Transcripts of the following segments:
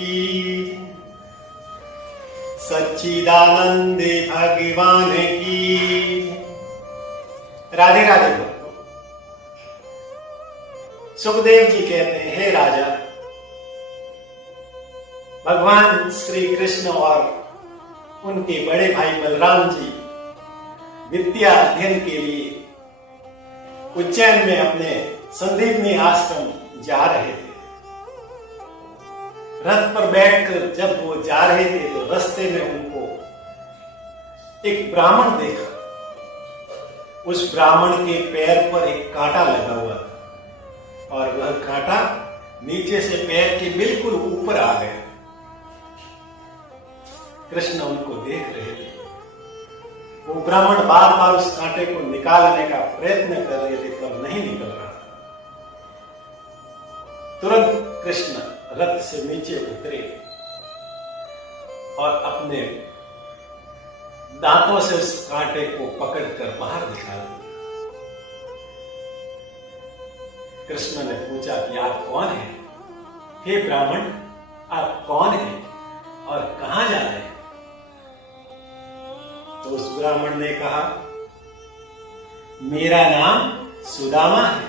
की, सच्चिदानंद भगवान की। राधे राधे भक्तों। सुखदेव जी कहते हैं, हे राजा, भगवान श्री कृष्ण और उनके बड़े भाई बलराम जी विद्या अध्ययन के लिए उज्जैन में अपने संदीपनी आश्रम जा रहे थे। रथ पर बैठकर जब वो जा रहे थे तो रास्ते में उनको एक ब्राह्मण देखा। उस ब्राह्मण के पैर पर एक कांटा लगा हुआ था और वह कांटा नीचे से पैर के बिल्कुल ऊपर आ गया। कृष्ण उनको देख रहे थे। वो ब्राह्मण बार बार उस कांटे को निकालने का प्रयत्न कर रहे थे पर नहीं निकल रहा था। तुरंत कृष्ण रथ से नीचे उतरे और अपने दांतों से उस कांटे को पकड़कर बाहर निकाल दिया। कृष्ण ने पूछा कि आप कौन हैं? हे ब्राह्मण, आप कौन हैं और कहां जा रहे हैं? तो उस ब्राह्मण ने कहा, मेरा नाम सुदामा है,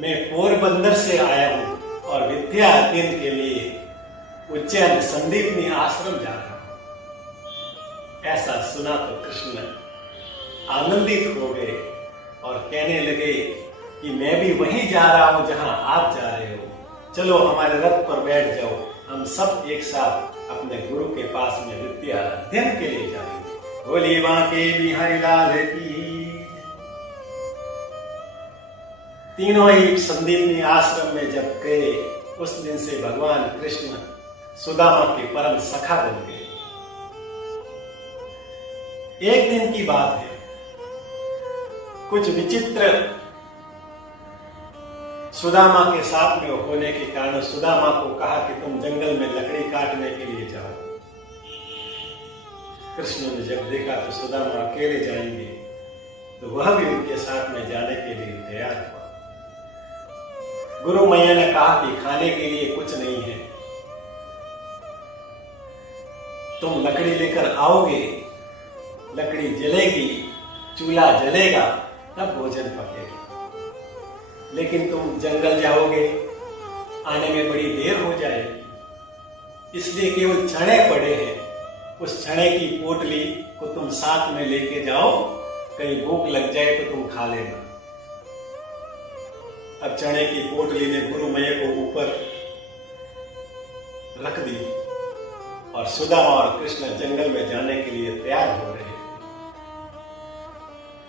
मैं पोरबंदर से आया हूं और विद्या अध्ययन के लिए उज्जैन संदीपनी आश्रम जा रहा हूं। ऐसा सुना तो कृष्ण आनंदित हो गए और कहने लगे कि मैं भी वहीं जा रहा हूं जहां आप जा रहे हो। चलो हमारे रथ पर बैठ जाओ, हम सब एक साथ अपने गुरु के पास में विद्या अध्ययन के लिए जाएंगे। बोली बांके बिहारी लाल की। तीनों ही संदीपनी आश्रम में जब गए, उस दिन से भगवान कृष्ण सुदामा के परम सखा बन गए। एक दिन की बात है, कुछ विचित्र सुदामा के साथ में होने के कारण सुदामा को कहा कि तुम जंगल में लकड़ी काटने के लिए जाओ। कृष्ण ने जब देखा तो सुदामा अकेले जाएंगे तो वह भी उनके साथ में जाने के लिए तैयार हुआ। गुरु मैया ने कहा कि खाने के लिए कुछ नहीं है, तुम लकड़ी लेकर आओगे, लकड़ी जलेगी, चूल्हा जलेगा, तब भोजन पकेगा। लेकिन तुम जंगल जाओगे, आने में बड़ी देर हो जाएगी, इसलिए केवल चने पड़े हैं, उस चने की पोटली को तुम साथ में लेके जाओ, कहीं भूख लग जाए तो तुम खा लेना। अब चने की पोटली ने गुरु मैया को ऊपर रख दी और सुदामा और कृष्ण जंगल में जाने के लिए तैयार हो रहे थे।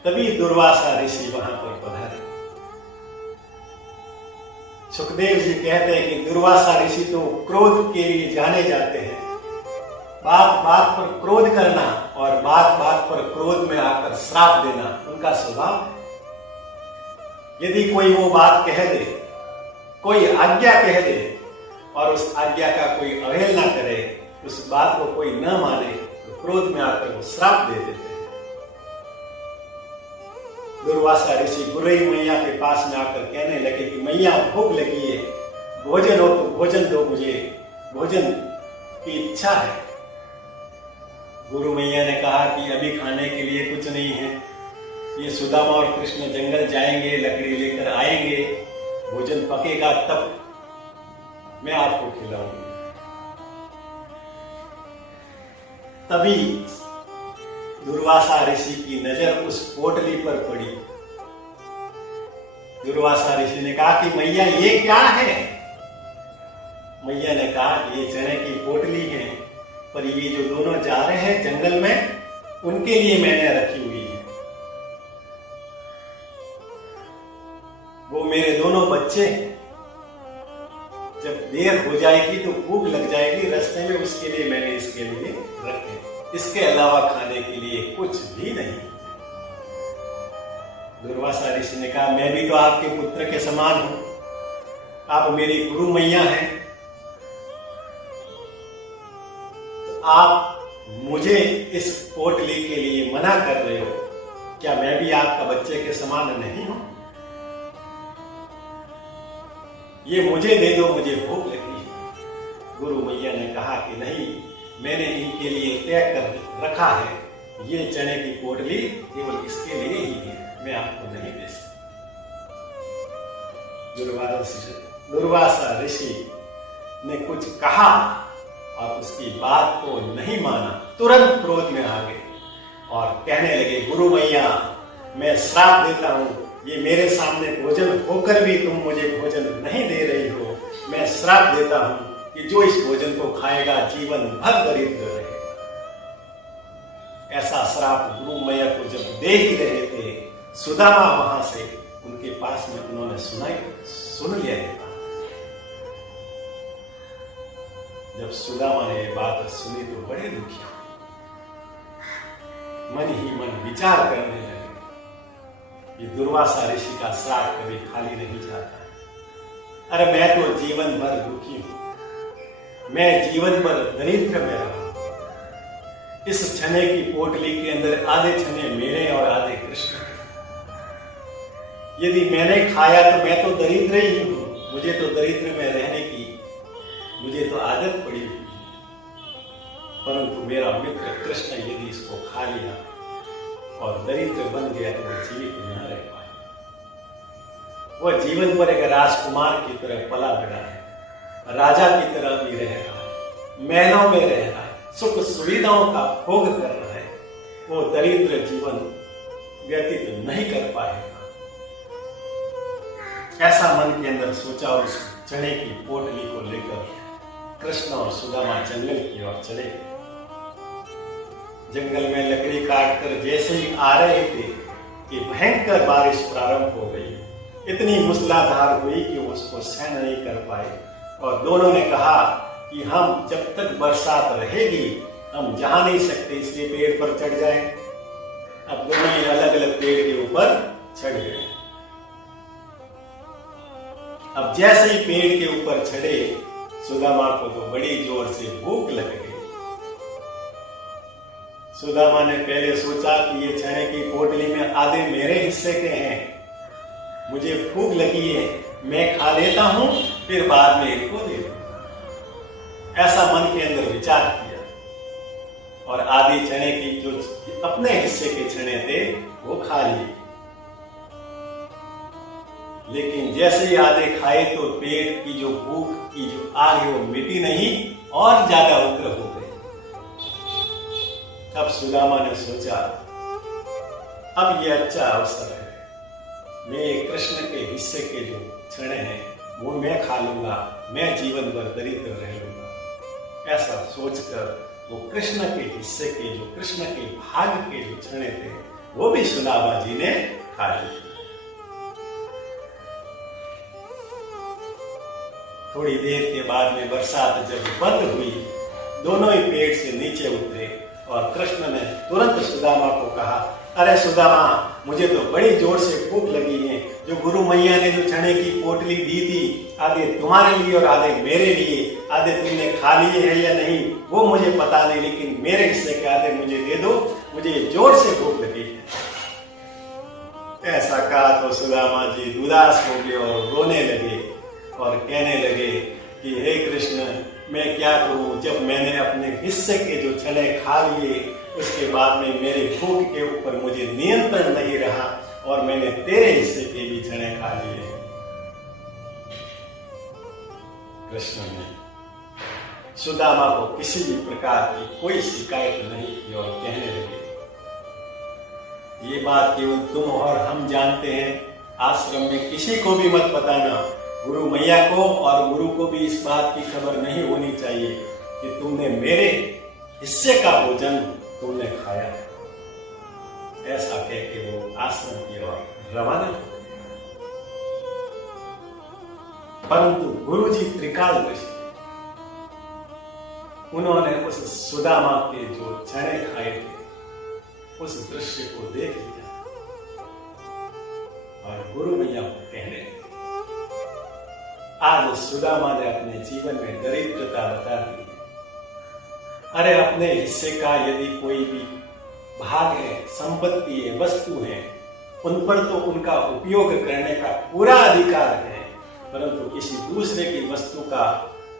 तभी दुर्वासा ऋषि वहां पर पधारे। सुखदेव जी कहते हैं कि दुर्वासा ऋषि तो क्रोध के लिए जाने जाते हैं। बात बात पर क्रोध करना और बात बात पर क्रोध में आकर श्राप देना उनका स्वभाव है। यदि कोई वो बात कह दे, कोई आज्ञा कह दे और उस आज्ञा का कोई अवहेलना करे, उस बात को कोई न माने, तो क्रोध में आकर वो श्राप दे देते हैं। दुर्वासा ऋषि गुरई मैया के पास में आकर कहने लगे कि मैया भूख लगी है, भोजन हो तो भोजन दो, मुझे भोजन की इच्छा है। गुरु मैया ने कहा कि अभी खाने के लिए कुछ नहीं है, ये सुदामा और कृष्ण जंगल जाएंगे, लकड़ी लेकर आएंगे, भोजन पकेगा तब मैं आपको खिलाऊंगी। तभी दुर्वासा ऋषि की नजर उस पोटली पर पड़ी। दुर्वासा ऋषि ने कहा कि मैया ये क्या है? मैया ने कहा ये चने की पोटली है, पर ये जो दोनों जा रहे हैं जंगल में, उनके लिए मैंने रखी हुई है। वो मेरे दोनों बच्चे हैं, जब देर हो जाएगी तो भूख लग जाएगी रास्ते में, उसके लिए मैंने इसके लिए रखे। इसके अलावा खाने के लिए कुछ भी नहीं। दुर्वासा ऋषि ने कहा मैं भी तो आपके पुत्र के समान हूं, आप मेरी गुरु मैया हैं, आप मुझे इस पोटली के लिए मना कर रहे हो, क्या मैं भी आपका बच्चे के समान नहीं हूं? ये मुझे दे दो, मुझे भूख लगी है। गुरु मैया ने कहा कि नहीं, मैंने इनके लिए तय कर रखा है, ये चने की पोटली केवल इसके लिए ही है, मैं आपको नहीं दे सकता। दुर्वासा ऋषि ने कुछ कहा और उसकी बात को नहीं माना, तुरंत क्रोध में आ गए और कहने लगे, गुरु मैया, मैं श्राप देता हूं, ये मेरे सामने भोजन होकर भी तुम मुझे भोजन नहीं दे रही हो। मैं श्राप देता हूं कि जो इस भोजन को खाएगा जीवन भर दरिद्र रहेगा। ऐसा श्राप गुरु मैया को जब दे ही रहे थे, सुदामा वहां से उनके पास में उन्होंने सुन लिया ये बात। जब सुदामा ने ये बात सुनी तो बड़े दुखी, मन ही मन विचार करने लगे, ये दुर्वासा ऋषि का श्राप कभी खाली नहीं जाता। अरे मैं तो जीवन भर दुखी हूं, मैं जीवन भर दरिद्र में रहा। इस चने की पोटली के अंदर आधे चने मेरे और आधे कृष्ण के। यदि मैंने खाया तो मैं तो दरिद्र ही हूं, मुझे तो दरिद्र में रहने की मुझे तो आदत पड़ी हुई। परंतु मेरा मित्र कृष्ण यदि इसको खा लिया और दरिद्र बन गया तो वह जीवित न रह पाए। वह जीवन भर एक राजकुमार की तरह पला बढ़ा है, राजा की तरह भी रह रहा है, महलों में रह रहा है, सुख सुविधाओं का भोग कर रहा है। वो दरिद्र जीवन व्यतीत नहीं कर पाएगा। ऐसा मन के अंदर सोचा और उस चने की पोटली को लेकर कृष्ण और सुदामा जंगल की ओर चले गए। जंगल में लकड़ी काटकर जैसे ही आ रहे थे कि भयंकर बारिश प्रारंभ हो गई। इतनी मूसलाधार हुई कि वो उसको सहन नहीं कर पाए और दोनों ने कहा कि हम जब तक बरसात रहेगी हम जा नहीं सकते, इसलिए पेड़ पर चढ़ जाएं। अब दोनों ही अलग अलग पेड़ के ऊपर चढ़ गए। अब जैसे ही पेड़ के ऊपर चढ़े, सुदामा को तो बड़ी जोर से भूख लग गई। सुदामा ने पहले सोचा कि ये चने की पोटली में आधे मेरे हिस्से के हैं, मुझे भूख लगी है, मैं खा लेता हूं, फिर बाद में इनको दे दूंगा। ऐसा मन के अंदर विचार किया और आधे चने की जो अपने हिस्से के चने थे वो खा लिए। लेकिन जैसे ही आधे खाए तो पेट की जो भूख की जो आग है वो मिटी नहीं और ज्यादा उग्र हो गई। तब सुदामा ने सोचा, अब ये अच्छा अवसर है, मैं कृष्ण के हिस्से के जो चने हैं वो मैं खा लूंगा, मैं जीवन भर दरिद्र रह लूंगा। ऐसा सोचकर वो कृष्ण के हिस्से के जो कृष्ण के भाग के जो चने थे वो भी सुदामा जी ने खा लिए। थोड़ी देर के बाद में बरसात जब बंद हुई, दोनों ही पेड़ से नीचे उतरे और कृष्ण ने तुरंत सुदामा को कहा, अरे सुदामा, मुझे तो बड़ी जोर से भूख लगी है। जो गुरु मैया ने जो चने की पोटली दी थी, आधे तुम्हारे लिए और आधे मेरे लिए, आधे तुमने खा लिए है या नहीं वो मुझे पता नहीं, लेकिन मेरे हिस्से के आधे मुझे दे दो, मुझे जोर से भूख लगी है। ऐसा कहा तो सुदामा जी उदास हो गए और रोने लगे और कहने लगे कि हे कृष्ण, मैं क्या करूं, जब मैंने अपने हिस्से के जो चने खा लिए उसके बाद में मेरे भूख के ऊपर मुझे नियंत्रण नहीं रहा और मैंने तेरे हिस्से के भी चने खा लिए। कृष्ण ने सुदामा को किसी भी प्रकार की कोई शिकायत नहीं की और कहने लगे, ये बात केवल तुम और हम जानते हैं, आश्रम में किसी को भी मत बताना। गुरु मैया को और गुरु को भी इस बात की खबर नहीं होनी चाहिए कि तुमने मेरे हिस्से का भोजन तुमने खाया। ऐसा कह के वो आश्रम की ओर रवाना हो गए। परंतु गुरुजी त्रिकालदर्शी, उन्होंने उस सुदामा के जो चने खाए थे उस दृश्य को देख लिया और गुरु मैया को कहने लगे, आज सुदामा ने अपने जीवन में दरिद्रता बता दी। अरे अपने हिस्से का यदि कोई भी भाग है, संपत्ति है, वस्तु है, उन पर तो उनका उपयोग करने का पूरा अधिकार है, परंतु किसी दूसरे की वस्तु का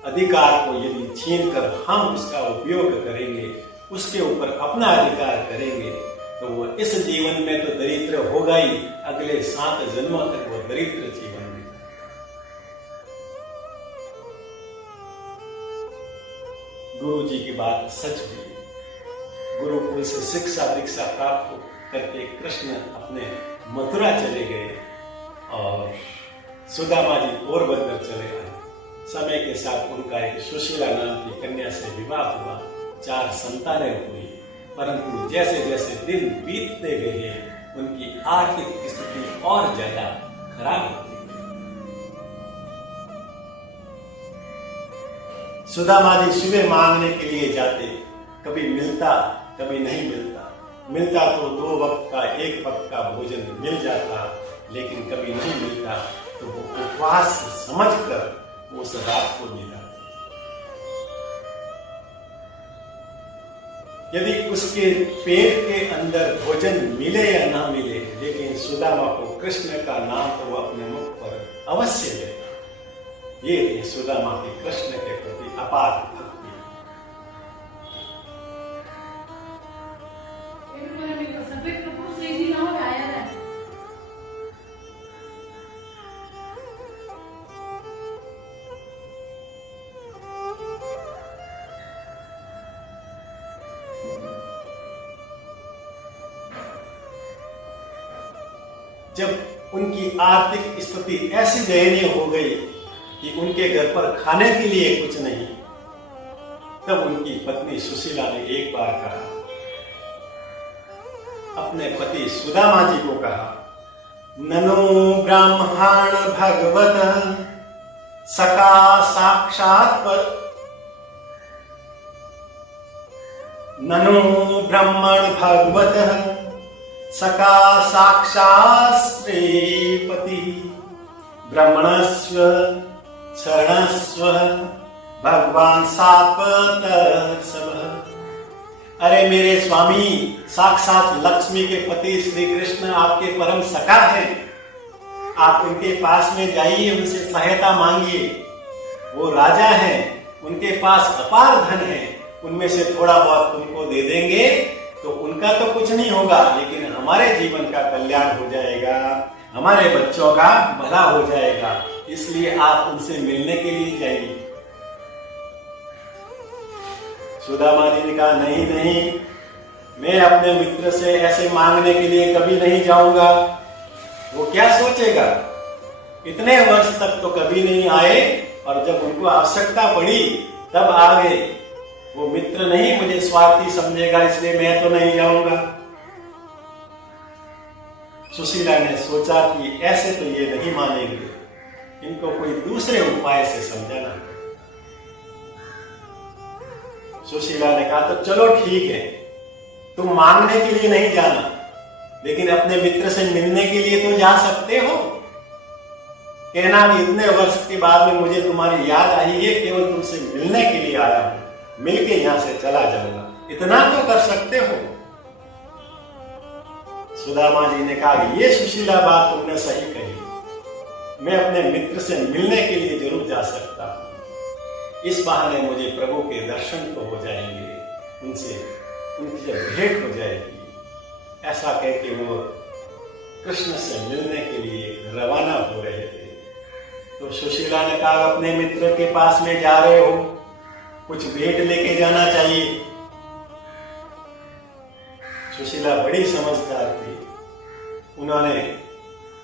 अधिकार को यदि छीनकर हम उसका उपयोग करेंगे, उसके ऊपर अपना अधिकार करेंगे, तो वो इस जीवन में तो दरिद्र होगा ही, अगले 7 जन्मों तक वो दरिद्र जीवन में। गुरु जी की बात सच हुई। गुरुकुल से शिक्षा दीक्षा प्राप्त करके कृष्ण अपने मथुरा चले गए और सुदामा जी पोरबंदर चले आए। समय के साथ उनका एक सुशीला नाम की कन्या से विवाह हुआ, 4 संतानें हुई। परंतु जैसे जैसे दिन बीतते गए उनकी आर्थिक स्थिति और ज्यादा खराब होती गई। सुदामा जी सुबह मांगने के लिए जाते, कभी मिलता कभी नहीं मिलता। मिलता तो 2 वक्त का 1 वक्त का भोजन मिल जाता, लेकिन कभी नहीं मिलता तो वो उपवास समझकर उस रात को मिला। यदि उसके पेट के अंदर भोजन मिले या ना मिले, लेकिन सुदामा को कृष्ण का नाम तो वो अपने मुख पर अवश्य लेता। ये थी सुदामा की कृष्ण के प्रति अपार भक्ति। जब उनकी आर्थिक स्थिति ऐसी दयनीय हो गई कि उनके घर पर खाने के लिए कुछ नहीं, तब उनकी पत्नी सुशीला ने एक बार कहा, अपने पति सुदामा जी को कहा, ननु ब्राह्मण भगवत सका साक्षात ननु ब्रह्मण भगवत सका साक्षात् श्रीपति ब्रह्मणस्व शरणस्व भगवान सात्वतत्सव। अरे मेरे स्वामी, साक्षात लक्ष्मी के पति श्री कृष्ण आपके परम सखा हैं। आप उनके पास में जाइए, उनसे सहायता मांगिए। वो राजा हैं, उनके पास अपार धन है, उनमें से थोड़ा बहुत तुमको दे देंगे तो उनका तो कुछ नहीं होगा, लेकिन हमारे जीवन का कल्याण हो जाएगा, हमारे बच्चों का भला हो जाएगा। इसलिए आप उनसे मिलने के लिए जाइए। सुदामा जी ने कहा, नहीं नहीं, मैं अपने मित्र से ऐसे मांगने के लिए कभी नहीं जाऊंगा। वो क्या सोचेगा, इतने वर्ष तक तो कभी नहीं आए और जब उनको आवश्यकता पड़ी तब आ गए। वो मित्र नहीं, मुझे स्वार्थी समझेगा, इसलिए मैं तो नहीं जाऊंगा। सुशीला ने सोचा कि ऐसे तो ये नहीं मानेंगे, इनको कोई दूसरे उपाय से समझाना। सुशीला ने कहा, तो चलो ठीक है, तुम मांगने के लिए नहीं जाना, लेकिन अपने मित्र से मिलने के लिए तो जा सकते हो। कहना कि इतने वर्ष के बाद में मुझे तुम्हारी याद आई है, केवल तुमसे मिलने के लिए आया हूं, मिलके यहां से चला जाऊंगा, इतना तो कर सकते हो। सुदामा जी ने कहा, ये सुशीला बात तुमने सही कही, मैं अपने मित्र से मिलने के लिए जरूर जा सकता हूं। इस बहाने मुझे प्रभु के दर्शन तो हो जाएंगे, उनकी भेंट हो जाएगी। ऐसा कह के वो कृष्ण से मिलने के लिए रवाना हो रहे थे। तो सुशीला ने कहा, अपने मित्र के पास में जा रहे हो, कुछ भेंट लेके जाना चाहिए। सुशीला बड़ी समझदार थी। उन्होंने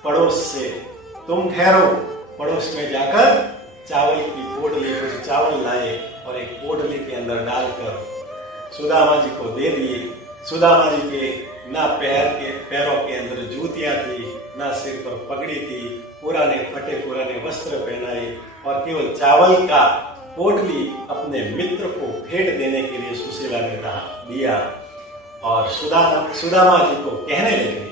पड़ोस से, तुम ठहरो, पड़ोस में जाकर चावल की पोटली, कुछ चावल लाए और एक पोटली के अंदर डालकर सुदामा जी को दे दिए। सुदामा जी के ना पैरों के अंदर जूतियां थी, ना सिर पर पगड़ी थी, पुराने फटे पुराने वस्त्र पहनाए और केवल चावल का पोटली अपने मित्र को भेंट देने के लिए सुशीला ने दिया। और सुदामा जी को कहने लगे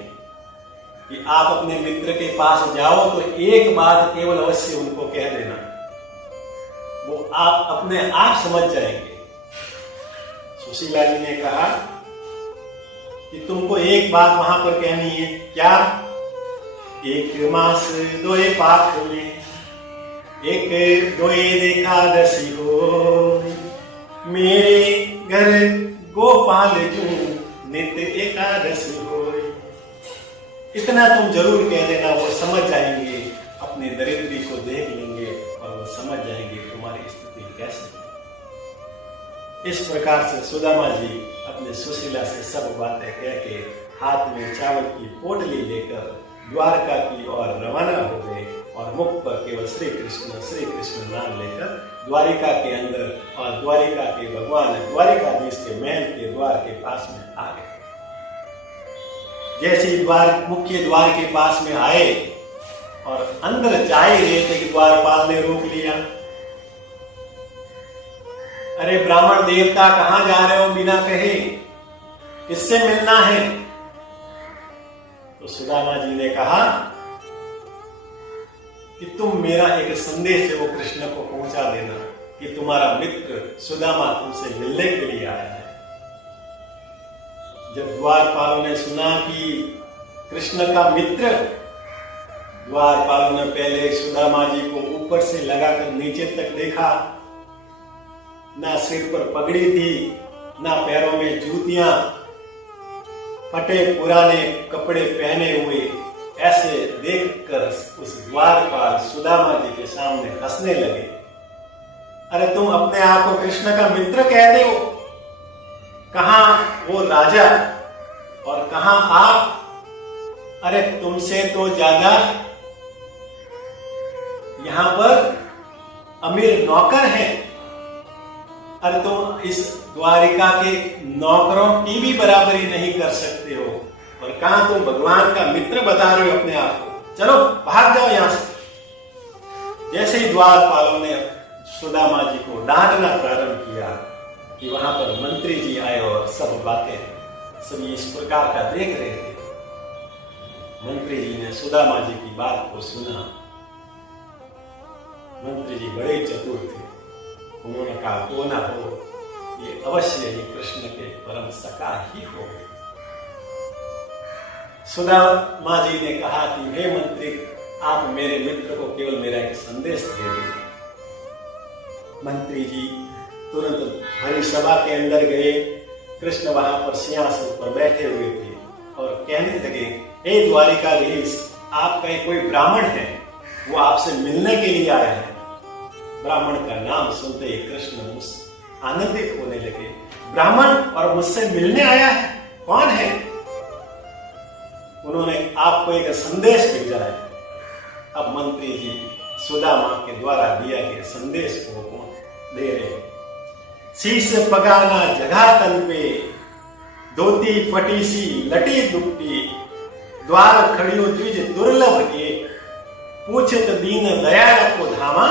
कि आप अपने मित्र के पास जाओ तो एक बात केवल अवश्य उनको कह देना, वो आप अपने आप समझ जाएंगे। सुशीला जी ने कहा कि तुमको एक बात वहां पर कहनी है। क्या? एक मास 2 पाख में एक दोए एकादशी हो, मेरे घर गोपाल जू नित्य एकादशी हो। इतना तुम जरूर कह देना, वो समझ जाएंगे, अपने दरिद्री को देख लेंगे और वो समझ जाएंगे तुम्हारी स्थिति कैसे है। इस प्रकार से सुदामा जी अपने सुशीला से सब बातें कह के हाथ में चावल की पोटली लेकर द्वारका की ओर रवाना हो गए और मुख पर केवल श्री कृष्ण नाम लेकर द्वारिका के अंदर और द्वारिका के भगवान द्वारिकाधीश के महल के द्वार के पास में आ गए। जैसे ही मुख्य द्वार के पास में आए और अंदर जा ही रहे थे कि द्वारपाल ने रोक लिया। अरे ब्राह्मण देवता, कहां जा रहे हो बिना कहे, किससे मिलना है? तो सुदामा जी ने कहा कि तुम मेरा एक संदेश है वो कृष्ण को पहुंचा देना कि तुम्हारा मित्र सुदामा तुमसे मिलने के लिए आया है। जब द्वारपालों ने सुना कि कृष्ण का मित्र, द्वारपालों ने पहले सुदामा जी को ऊपर से लगाकर नीचे तक देखा। ना सिर पर पगड़ी थी, ना पैरों में जूतियां, फटे पुराने कपड़े पहने हुए। ऐसे देखकर उस द्वारपाल सुदामा जी के सामने हंसने लगे। अरे तुम अपने आप को कृष्ण का मित्र कहते हो? कहां वो राजा और कहां आप? अरे तुमसे तो ज्यादा यहां पर अमीर नौकर हैं। अरे तुम इस द्वारिका के नौकरों की भी बराबरी नहीं कर सकते हो और कहां तुम भगवान का मित्र बता रहे हो अपने आप को? चलो भाग जाओ यहां से। जैसे ही द्वारपालों ने सुदामा जी को डांटना प्रारंभ किया कि वहां पर मंत्री जी आए और सब बातें सभी इस प्रकार का देख रहे थे। मंत्री जी ने सुदामा जी की बात को सुना। मंत्री जी बड़े चतुर थे। उन्होंने कहा, हो ना हो, ये अवश्य ही कृष्ण के परम सखा ही हो। सुदामा जी ने कहा कि हे मंत्री, आप मेरे मित्र को केवल मेरा एक संदेश दे दें। मंत्री जी तुरंत भरी सभा के अंदर गए। कृष्ण वहां पर सिंहासन पर बैठे हुए थे और कहने लगे, हे द्वारिकाधीश, आपका कोई ब्राह्मण है, वो आपसे मिलने के लिए आया है। ब्राह्मण का नाम सुनते ही कृष्ण आनंदित होने लगे। ब्राह्मण और मुझसे मिलने आया है, कौन है? उन्होंने आपको एक संदेश भेजा है। अब मंत्री जी सुदामा के द्वारा दिया गया संदेश को दे रहे। शीश पगाना जगह तन पे, धोती फटी सी लटी दुपटी, द्वार खड़ियो द्विज दुर्लभ के, पूछत दीन दयाल को धामा,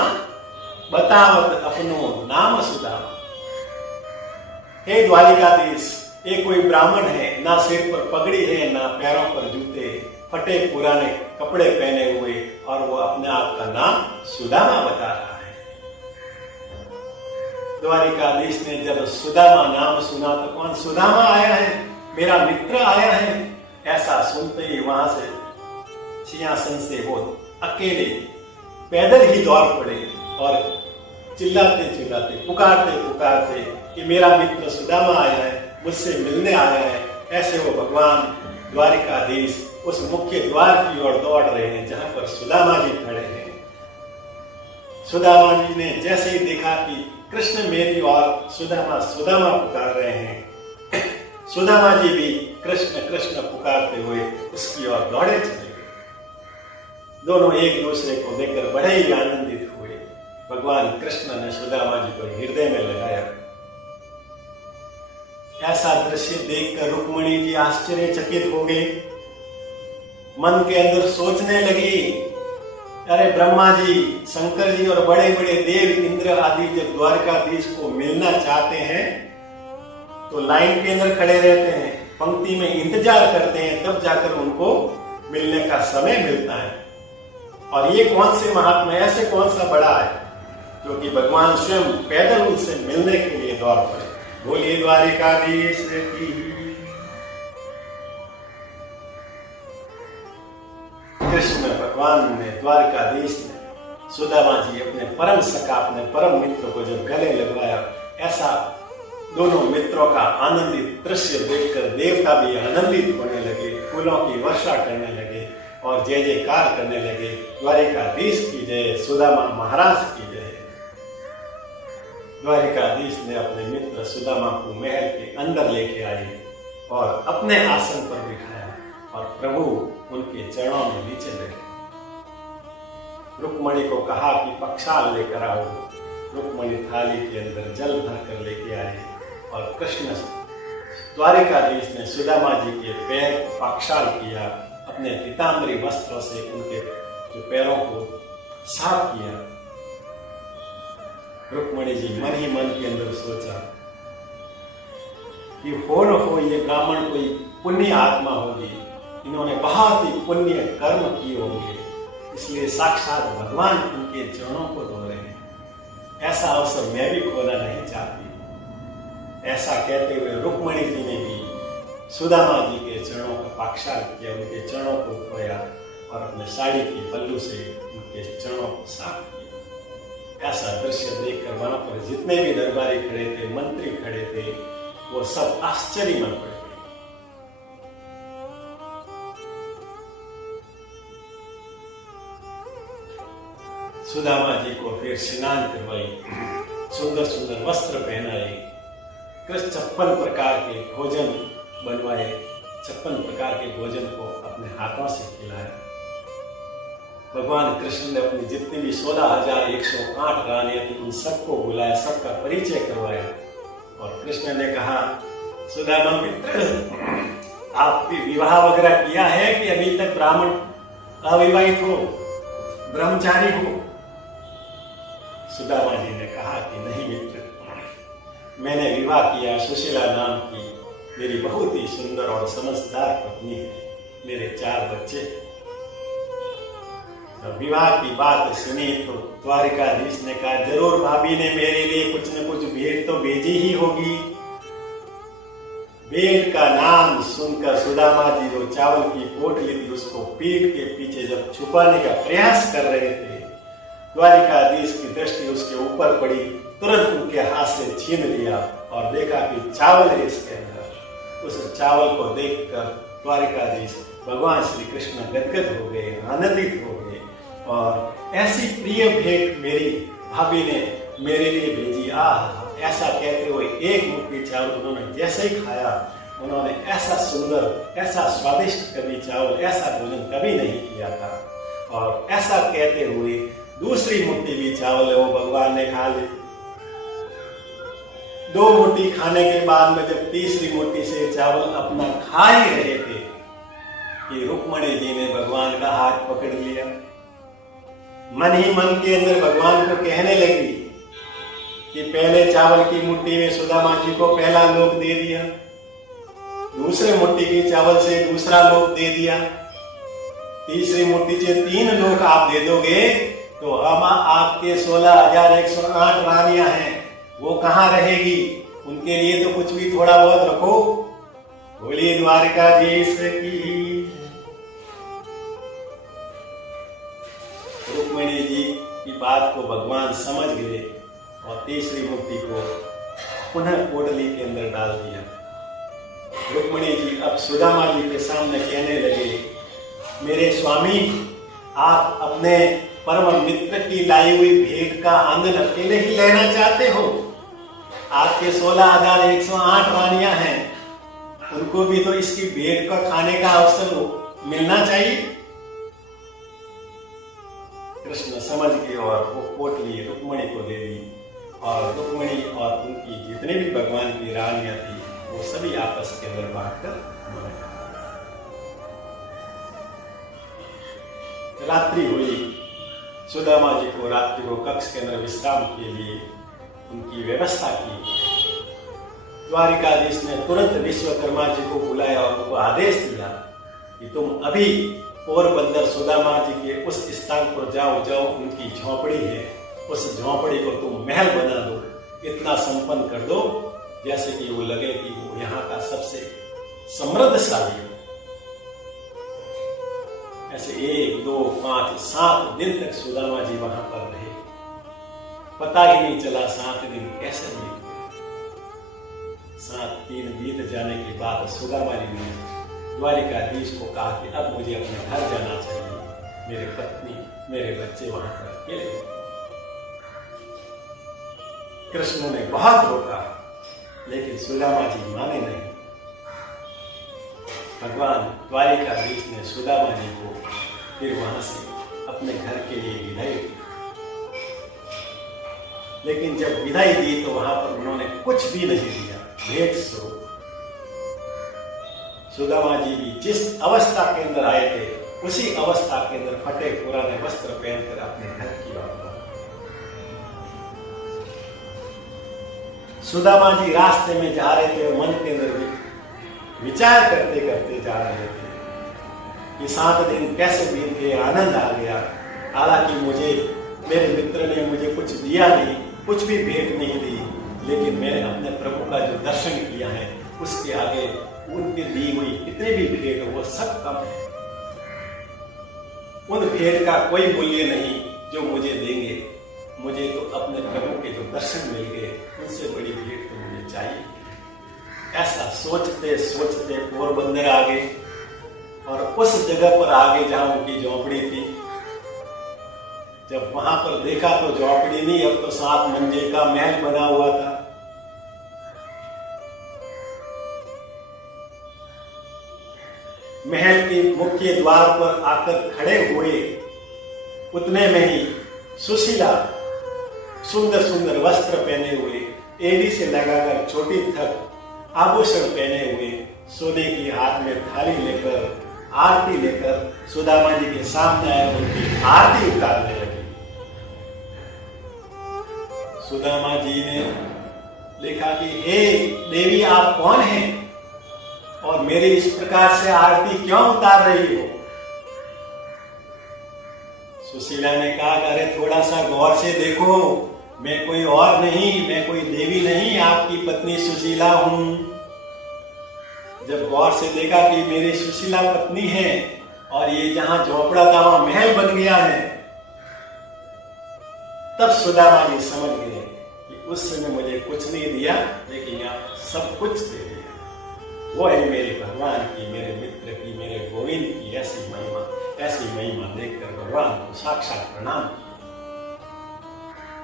बतावत अपनो नाम सुदामा। हे द्वारिकाधीश, ये कोई ब्राह्मण है, ना सिर पर पगड़ी है, ना पैरों पर जूते, फटे पुराने कपड़े पहने हुए, और वो अपने आप का नाम सुदामा बता रहा है। द्वारिकाधीश ने जब सुदामा नाम सुना तो कौन सुदामा आया है, मेरा मित्र आया है, ऐसा सुनते ही वहां से सिंहासन से वो अकेले पैदल ही दौड़ पड़े और चिल्लाते चिल्लाते पुकारते कि मेरा मित्र सुदामा आया है, मुझसे मिलने आया है। ऐसे वो भगवान द्वारिकाधीश उस मुख्य द्वार की ओर दौड़ रहे हैं जहां पर सुदामा जी खड़े हैं। सुदामा जी ने जैसे ही देखा कि कृष्ण मेरी ओर सुदामा पुकार रहे हैं, सुदामा जी भी कृष्ण कृष्ण पुकारते हुए उसकी ओर दौड़े चले गए। दोनों एक दूसरे को देखकर बड़े ही आनंदित हुए। भगवान कृष्ण ने सुदामा जी को हृदय में लगाया। ऐसा दृश्य देखकर रुक्मिणी जी आश्चर्यचकित हो गई। मन के अंदर सोचने लगी, अरे ब्रह्मा जी, शंकर जी और बड़े बड़े देव इंद्र आदि जब द्वारकाधीश को मिलना चाहते हैं तो लाइन के अंदर खड़े रहते हैं, पंक्ति में इंतजार करते हैं, तब जाकर उनको मिलने का समय मिलता है। और ये कौन से महात्मा, ऐसे कौन सा बड़ा है जो कि भगवान स्वयं पैदल उनसे मिलने के लिए दौड़ पड़े। बोलिए द्वारिकाधीश की। कृष्ण भगवान ने, द्वारकाधीश ने सुदामा जी अपने परम सखा, अपने परम मित्र को जब गले लगवाया, ऐसा दोनों मित्रों का आनंदित दृश्य देखकर देवता भी आनंदित होने लगे, फूलों की वर्षा करने लगे और जय जयकार करने लगे, द्वारिकाधीश की जय, सुदामा महाराज की जय। द्वारिकाधीश ने अपने मित्र सुदामा को महल के अंदर लेके आए और अपने आसन पर बिठाया और प्रभु उनके चरणों में नीचे बैठे। रुक्मणी को कहा कि पक्षाल लेकर आओ। रुक्मणी थाली के अंदर जल भर कर लेके आए और कृष्ण द्वारिकाधीश ने सुदामा जी के पैर को पक्षाल किया, अपने पीताम्बरी वस्त्रों से उनके जो पैरों को साफ किया। रुक्मणी जी मन ही मन के अंदर सोचा कि हो न हो ये ब्राह्मण कोई पुण्य आत्मा होगी, इन्होंने बहुत ही पुण्य कर्म किए होंगे, इसलिए साक्षात भगवान उनके चरणों को धो रहे हैं, ऐसा अवसर मैं भी खोना नहीं चाहती। ऐसा कहते हुए रुक्मणी जी ने भी सुदामा जी के चरणों का पाक्षाल किया, उनके चरणों को धोया और अपने साड़ी की पल्लू से उनके चरणों को साफ किया। ऐसा दृश्य देखकर वहां पर जितने भी दरबारी खड़े थे, मंत्री खड़े थे, वो सब आश्चर्य मन पड़े। सुदामा जी को फिर स्नान करवाई, सुंदर सुंदर वस्त्र पहनाए, 56 प्रकार के भोजन बनवाए, 56 प्रकार के भोजन को अपने हाथों से खिलाया। भगवान कृष्ण ने अपनी जितनी भी 16,108 रानियां थी उन सबको बुलाया, सबका परिचय करवाया और कृष्ण ने कहा, सुदामा मित्र, आपने विवाह वगैरह किया है कि अभी तक ब्राह्मण अविवाहित हो, ब्रह्मचारी हो? सुदामा जी ने कहा कि नहीं मित्र, मैंने विवाह किया, सुशीला नाम की मेरी बहुत ही सुंदर और समझदार पत्नी है, मेरे 4 बच्चे। जब विवाह की बात सुनी तो द्वारिकाधीश ने कहा, जरूर भाभी ने मेरे लिए कुछ न कुछ भेंट तो भेजी ही होगी। भेंट का नाम सुनकर सुदामा जी जो चावल की पोटली थी उसको पीठ के पीछे जब छुपाने का प्रयास कर रहे थे, द्वारिकाधीश की दृष्टि उसके ऊपर पड़ी, तुरंत उनके हाथ से छीन लिया और देखा कि चावल है इसके अंदर। उस चावल को देखकर द्वारिकाधीश भगवान श्री कृष्ण गदगद हो गए, आनंदित हो गए और ऐसी प्रिय भेंट मेरी भाभी ने मेरे लिए भेजी। ऐसा कहते हुए एक मुट्ठी चावल उन्होंने जैसे ही खाया, उन्होंने ऐसा सुंदर, ऐसा स्वादिष्ट कभी चावल, ऐसा भोजन कभी नहीं किया था। और ऐसा कहते हुए दूसरी मुट्ठी भी चावल है वो भगवान ने खा ली। 2 मुट्ठी खाने के बाद में जब तीसरी मुट्ठी से चावल अपना खा ही रहे थे कि रुक्मणी जी ने भगवान का हाथ पकड़ लिया। मन ही मन के अंदर भगवान को कहने लगी कि पहले चावल की मुट्ठी में सुदामा जी को पहला लोक दे दिया, दूसरे मुट्ठी की चावल से दूसरा लोक दे दिया, तीसरी मुट्ठी से 3 लोक आप दे दोगे तो हम आपके 16,108 रानियां हैं, वो कहाँ रहेगी? उनके लिए तो कुछ भी थोड़ा बहुत रखो। बोलिए द्वारिकाधीश की। रुक्मिणी जी की बात को भगवान समझ गए और तीसरी मुट्ठी को पुनः पोटली के अंदर डाल दिया। रुक्मिणी जी अब सुदामा जी के सामने कहने लगे, मेरे स्वामी, आप अपने परम मित्र की लाई हुई भेंट का आनंद अकेले ही लेना चाहते हो? आपके 16,108 रानियां हैं, उनको भी तो इसकी भेंट का खाने का अवसर मिलना चाहिए। कृष्ण समझ गए और वो पोटली रुक्मिणी को दे दी और रुक्मिणी और उनकी जितने भी भगवान की रानियां थी वो सभी आपस के अंदर बांटकर रात्रि हुई। सुदामा जी को रात्रि को कक्ष के अंदर विश्राम के लिए उनकी व्यवस्था की। द्वारिकाधीश ने तुरंत विश्वकर्मा जी को बुलाया और उनको आदेश दिया कि तुम अभी पोरबंदर सुदामा जी के उस स्थान पर जाओ, उनकी झोपड़ी है, उस झोपड़ी को तुम महल बना दो, इतना संपन्न कर दो जैसे कि वो लगे कि वो यहाँ का सबसे समृद्धशाली हो। ऐसे 1, 2, 5, 7 दिन तक सुदामा जी वहां पर रहे। पता ही नहीं चला 7 दिन कैसे बीत गए। 7 दिन बीत जाने के बाद सुदामा जी ने द्वारिकाधीश को कहा कि अब मुझे अपने घर जाना चाहिए, मेरे पत्नी मेरे बच्चे वहां पर अकेले। कृष्ण ने बहुत रोका, लेकिन सुदामा जी माने नहीं। भगवान द्वारिकाधीश ने सुदामा जी को फिर वहां से अपने घर के लिए विदाई दी। लेकिन जब विदाई दी तो वहां पर उन्होंने कुछ भी नहीं दिया भेंट स्वरूप। सुदामा जी भी जिस अवस्था के अंदर आए थे उसी अवस्था के अंदर फटे पुराने वस्त्र पहनकर अपने घर की बात। सुदामा जी रास्ते में जा रहे थे और मन के अंदर विचार करते करते जा रहे थे कि 7 दिन कैसे बीते, आनंद आ गया। हालांकि मेरे मित्र ने मुझे कुछ दिया नहीं, कुछ भी भेंट नहीं दी, लेकिन मैंने अपने प्रभु का जो दर्शन किया है उसके आगे उनकी दी हुई कितनी भी भेंट वो सब कम है। उन भेंट का कोई मूल्य नहीं जो मुझे देंगे। मुझे तो अपने प्रभु के जो दर्शन मिल गए, उनसे बड़ी भेंट तो मुझे चाहिए। ऐसा सोचते सोचते पोरबंदर आ गए और उस जगह पर आगे जहां उनकी झोपड़ी थी। जब वहां पर देखा तो झोपड़ी नहीं, अब तो 7 मंजिल का महल बना हुआ था। महल के मुख्य द्वार पर आकर खड़े हुए, उतने में ही सुशीला सुंदर सुंदर वस्त्र पहने हुए, एड़ी से लगाकर चोटी तक आभूषण पहने हुए, सोने की हाथ में थाली लेकर आरती लेकर सुदामा जी के सामने आए, उनकी आरती उतारने लगी। सुदामा जी ने देखा कि हे देवी, आप कौन हैं और मेरी इस प्रकार से आरती क्यों उतार रही हो? सुशीला ने कहा, अरे थोड़ा सा गौर से देखो, मैं कोई और नहीं, मैं कोई देवी नहीं, आपकी पत्नी सुशीला हूं। जब गौर से देखा कि मेरी सुशीला पत्नी है और ये जहां झोपड़ा था वहां महल बन गया है, तब सुदामा जी समझ गए कि उस समय मुझे कुछ नहीं दिया, लेकिन यहाँ सब कुछ दे दिया। वो है मेरे भगवान की, मेरे मित्र की, मेरे गोविंद की ऐसी महिमा देखकर भगवान को साक्षात प्रणाम किया।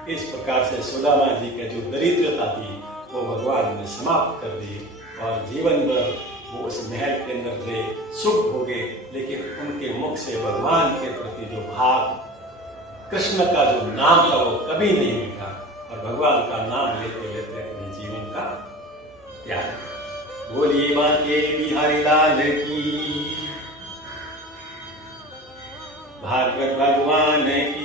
इस प्रकार से सुदामा जी की जो दरिद्रता थी वो भगवान ने समाप्त कर दी और जीवन भर वो उस महल के अंदर थे, सुख हो गए, लेकिन उनके मुख से भगवान के प्रति जो भाव, कृष्ण का जो नाम था वो कभी नहीं मिटा और भगवान का नाम लेते लेते अपने जीवन का त्याग। बोलिए बांके बिहारी लाल की, भागवत भगवान की।